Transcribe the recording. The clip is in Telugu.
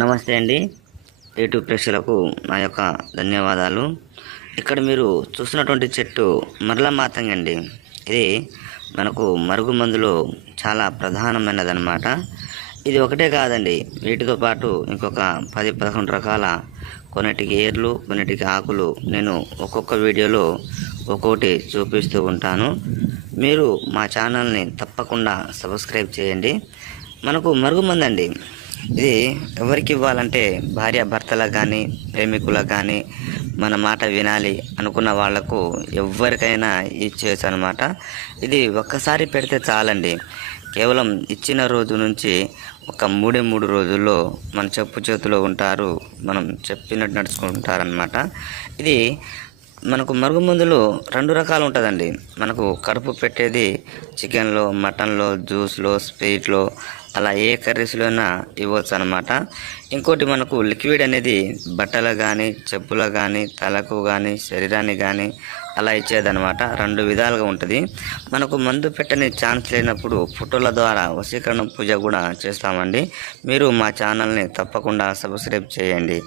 నమస్తే అండి. యూట్యూబ్ ప్రేక్షకులకు నా యొక్క ధన్యవాదాలు. ఇక్కడ మీరు చూస్తున్నటువంటి చెట్టు మరల మాతంగి అండి. ఇది మనకు మరుగుమందులో చాలా ప్రధానమైనదన్నమాట. ఇది ఒకటే కాదండి, వీటితో పాటు ఇంకొక 10-11 రకాల, కొన్నిటికి ఏర్లు, కొన్నిటికి ఆకులు నేను ఒక్కొక్క వీడియోలో ఒక్కొక్కటి చూపిస్తూ ఉంటాను. మీరు మా ఛానల్ని తప్పకుండా సబ్స్క్రైబ్ చేయండి. మనకు మరుగుమందండి, ఇది ఎవరికి ఇవ్వాలంటే భార్య భర్తలకు కానీ, ప్రేమికులకు కానీ, మన మాట వినాలి అనుకున్న వాళ్లకు ఎవరికైనా ఇచ్చేయచ్చు అనమాట. ఇది ఒక్కసారి పెడితే చాలండి. కేవలం ఇచ్చిన రోజు నుంచి ఒక 3 రోజుల్లో మన చెప్పు చేతిలో ఉంటారు, మనం చెప్పినట్టు నడుచుకుంటారనమాట. ఇది మనకు మరుగుమందులు 2 రకాలు ఉంటుందండి. మనకు కడుపు పెట్టేది చికెన్లో, మటన్లో, జ్యూస్లో, స్వీట్లో, అలా ఏ కర్రీస్లో అయినా ఇవ్వచ్చు అనమాట. ఇంకోటి మనకు లిక్విడ్ అనేది బట్టలకు కానీ, చెప్పులకు కానీ, తలకు కానీ, శరీరానికి కానీ అలా ఇచ్చేదనమాట. 2 విధాలుగా ఉంటుంది. మనకు మందు పెట్టని ఛాన్స్ లేనప్పుడు ఫోటోల ద్వారా వశీకరణ పూజ కూడా చేస్తామండి. మీరు మా ఛానల్ని తప్పకుండా సబ్స్క్రైబ్ చేయండి.